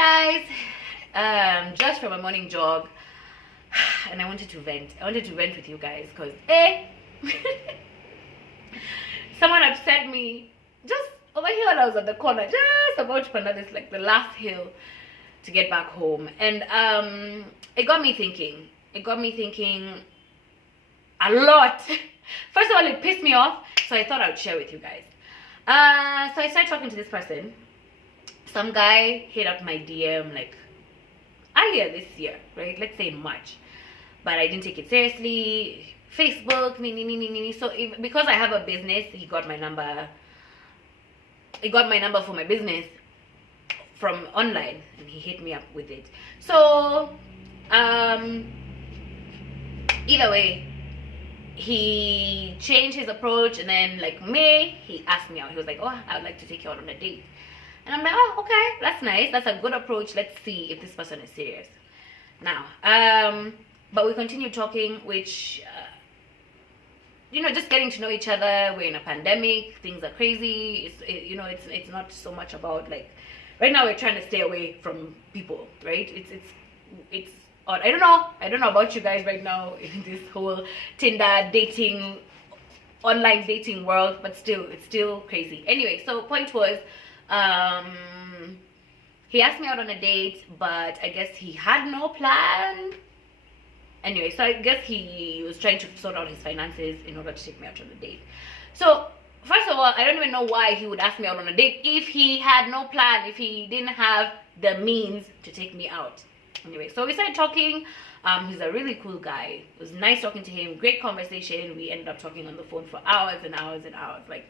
guys, just from a morning jog, and I wanted to vent. I wanted to vent with you guys because someone upset me just over here when I was at the corner, just about to another, this like the last hill to get back home, and it got me thinking. It got me thinking a lot. First of all, it pissed me off, so I thought I would share with you guys. So I started talking to this person. Some guy hit up my DM like earlier this year, right? Let's say March, but I didn't take it seriously. Facebook, so because I have a business, he got my number. He got my number for my business from online, and he hit me up with it. So either way, he changed his approach, and then like May, he asked me out. He was like, oh, I would like to take you out on a date. And I'm like, oh, okay, that's nice, that's a good approach. Let's see if this person is serious now. But we continued talking, which just getting to know each other. We're in a pandemic, things are crazy. It's not so much about like, right now we're trying to stay away from people, right? It's odd. I don't know about you guys right now in this whole Tinder dating, online dating world, but still, it's still crazy. Anyway, so point was, he asked me out on a date, but I guess he had no plan. Anyway, so I guess he was trying to sort out his finances in order to take me out on a date. So first of all, I don't even know why he would ask me out on a date if he had no plan, if he didn't have the means to take me out. Anyway, so we started talking. He's a really cool guy. It was nice talking to him, great conversation. We ended up talking on the phone for hours and hours and hours. Like,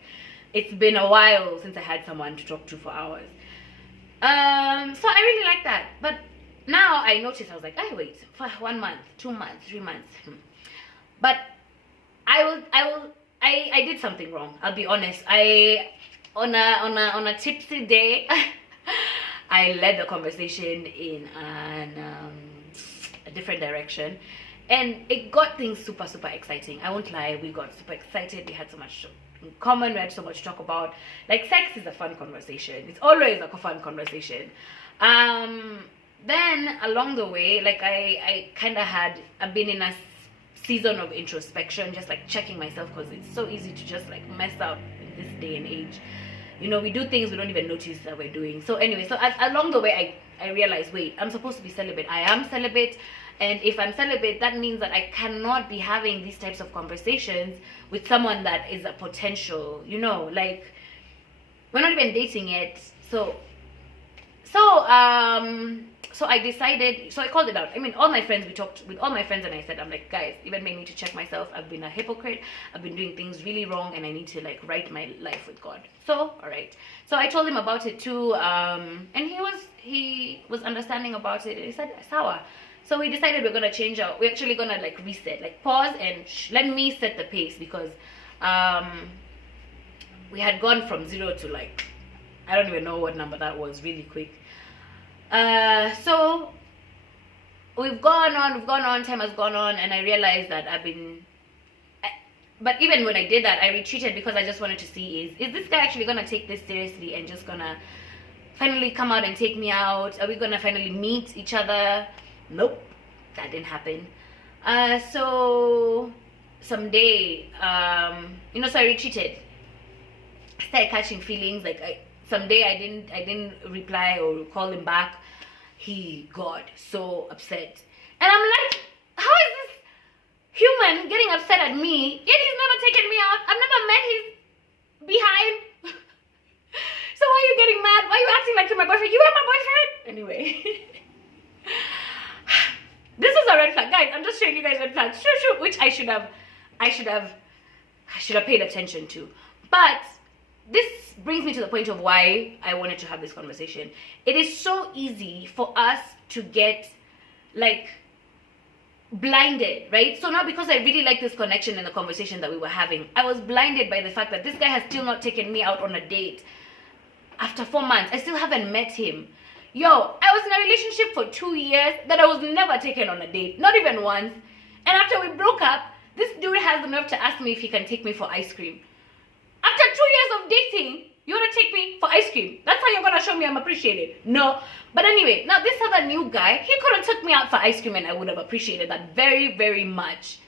it's been a while since I had someone to talk to for hours. So I really like that. But now I noticed, I was like, I wait for 1 month, 2 months, 3 months. But I did something wrong. I'll be honest. On a tipsy day, I led the conversation in a different direction, and it got things super exciting. I won't lie, we got super excited. We had so much in common. We had so much to talk about. Like, sex is a fun conversation. It's always like a fun conversation. Then along the way, like I've been in a season of introspection, just like checking myself, because it's so easy to just like mess up in this day and age. We do things we don't even notice that we're doing. So anyway, so along the way, I realized, wait, I'm supposed to be celibate. I am celibate. And if I'm celibate, that means that I cannot be having these types of conversations with someone that is a potential, like, we're not even dating yet. So I decided, so I called it out. I mean, all my friends, we talked with all my friends, and I said, I'm like, guys, even made me to check myself. I've been a hypocrite. I've been doing things really wrong, and I need to like right my life with God. So, all right. So I told him about it too, and he was understanding about it, and he said, sour. So we decided we're gonna change we're actually gonna like reset, like pause and let me set the pace, because we had gone from 0 to like, I don't even know what number that was, really quick. So we've gone on, time has gone on, and I realized that but even when I did that, I retreated, because I just wanted to see, is this guy actually gonna take this seriously and just gonna finally come out and take me out? Are we gonna finally meet each other? Nope, that didn't happen. So someday, so I retreated. I started catching feelings, like someday I didn't reply or call him back. He got so upset, and I'm like, how is this human getting upset at me, yet he's never taken me out? I've never met his behind. So why are you getting mad? Why are you acting like you're my boyfriend? You are my boyfriend. Anyway. This is a red flag, guys. I'm just showing you guys red flags, sure, which I should have paid attention to. But this brings me to the point of why I wanted to have this conversation. It is so easy for us to get like blinded, right? So now, because I really like this connection in the conversation that we were having, I was blinded by the fact that this guy has still not taken me out on a date. After 4 months, I still haven't met him. Yo, I was in a relationship for 2 years that I was never taken on a date, not even once. And after we broke up, this dude has the nerve to ask me if he can take me for ice cream. After 2 years of dating, You want to take me for ice cream? That's how you're going to show me I'm appreciated? No. But anyway, now this other new guy, he could have took me out for ice cream and I would have appreciated that very, very much.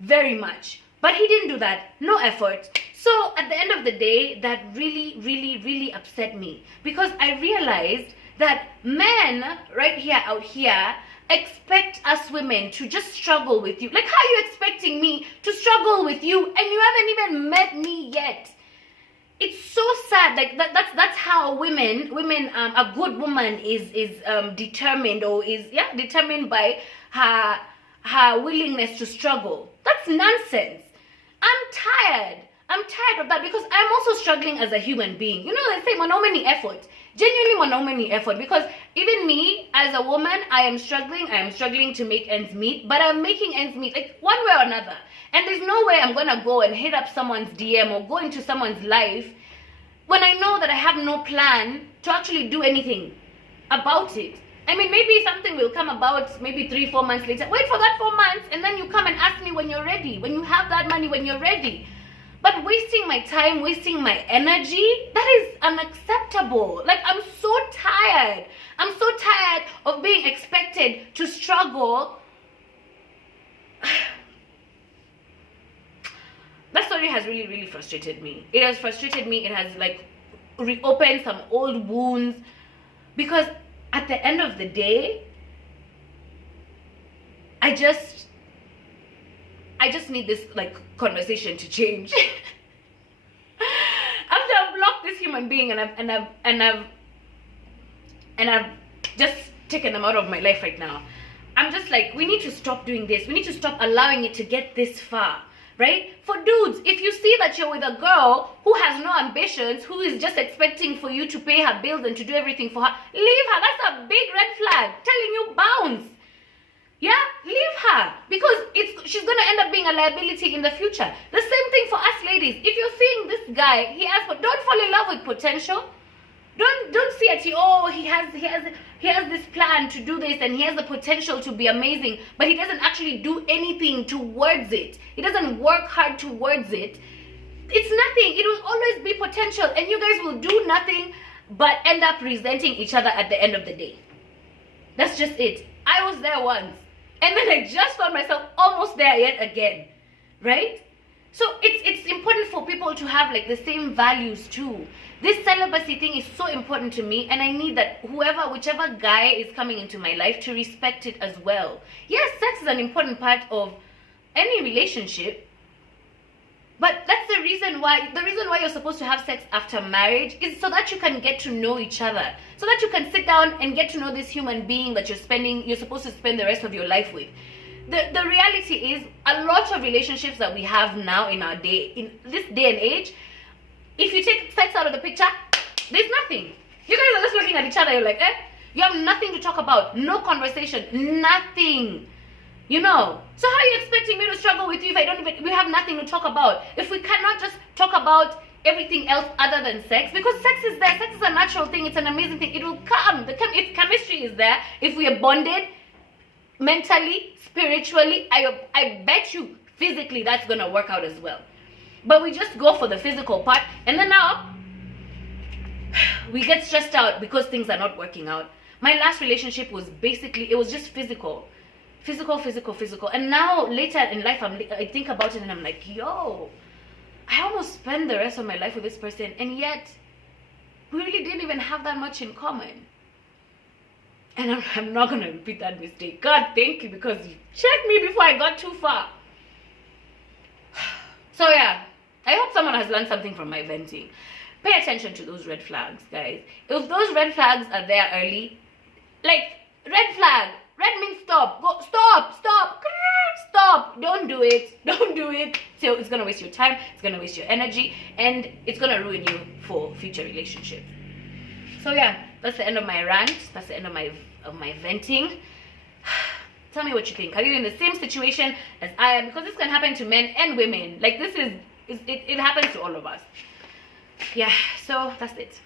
Very much. But he didn't do that. No effort. So at the end of the day, that really, really, really upset me. Because I realized that men right here, out here, expect us women to just struggle with you. Like, how are you expecting me to struggle with you and you haven't even met me yet? It's so sad. Like that's how women a good woman is determined, or is determined by her willingness to struggle. That's nonsense. I'm tired of that, because I'm also struggling as a human being. You know, they say many effort. Genuinely many effort, because even me as a woman, I am struggling to make ends meet, but I'm making ends meet, like one way or another. And there's no way I'm gonna go and hit up someone's DM or go into someone's life when I know that I have no plan to actually do anything about it. I mean, maybe something will come about maybe 3-4 months later. Wait for that 4 months and then you come and ask me when you're ready, when you have that money, when you're ready. But wasting my time, wasting my energy, that is unacceptable. Like, I'm so tired. I'm so tired of being expected to struggle. That story has really, really frustrated me. It has frustrated me. It has, like, reopened some old wounds. Because at the end of the day, I just need this, like, conversation to change. After I've blocked this human being and I've just taken them out of my life right now, I'm just like, we need to stop doing this. We need to stop allowing it to get this far, right? For dudes, if you see that you're with a girl who has no ambitions, who is just expecting for you to pay her bills and to do everything for her, leave her. That's a big red flag telling you bounce. Yeah, leave her, because she's gonna end up being a liability in the future. The same thing for us ladies. If you're seeing this guy, don't fall in love with potential. Don't see it. He has this plan to do this and he has the potential to be amazing, but he doesn't actually do anything towards it. He doesn't work hard towards it. It's nothing. It will always be potential, and you guys will do nothing but end up resenting each other at the end of the day. That's just it. I was there once. And then I just found myself almost there yet again, right? So it's important for people to have, like, the same values too. This celibacy thing is so important to me, and I need that whichever guy is coming into my life to respect it as well. Yes, sex is an important part of any relationship, but that's the reason why you're supposed to have sex after marriage is so that you can get to know each other, so that you can sit down and get to know this human being that you're supposed to spend the rest of your life with. The reality is, a lot of relationships that we have now in this day and age, if you take sex out of the picture, there's nothing. You guys are just looking at each other, you're like, you have nothing to talk about, no conversation, nothing. You know, so how are you expecting me to struggle with you if we have nothing to talk about? If we cannot just talk about everything else other than sex, because sex is there, sex is a natural thing, it's an amazing thing, it will come. If chemistry is there, if we are bonded mentally, spiritually, I bet you physically that's gonna work out as well. But we just go for the physical part, and then now we get stressed out because things are not working out. My last relationship was it was just physical. And now later in life, I think about it and I'm like, yo, I almost spent the rest of my life with this person, and yet we really didn't even have that much in common. And I'm not gonna repeat that mistake. God, thank you, because you checked me before I got too far. So yeah, I hope someone has learned something from my venting. Pay attention to those red flags, guys. If those red flags are there early, like, red flag, red means stop. Go, stop. Don't do it. So it's gonna waste your time, it's gonna waste your energy, and it's gonna ruin you for future relationships. So yeah, that's the end of my rant. That's the end of my venting. Tell me what you think. Are you in the same situation as I am? Because this can happen to men and women. Like, it happens to all of us. Yeah, so that's it.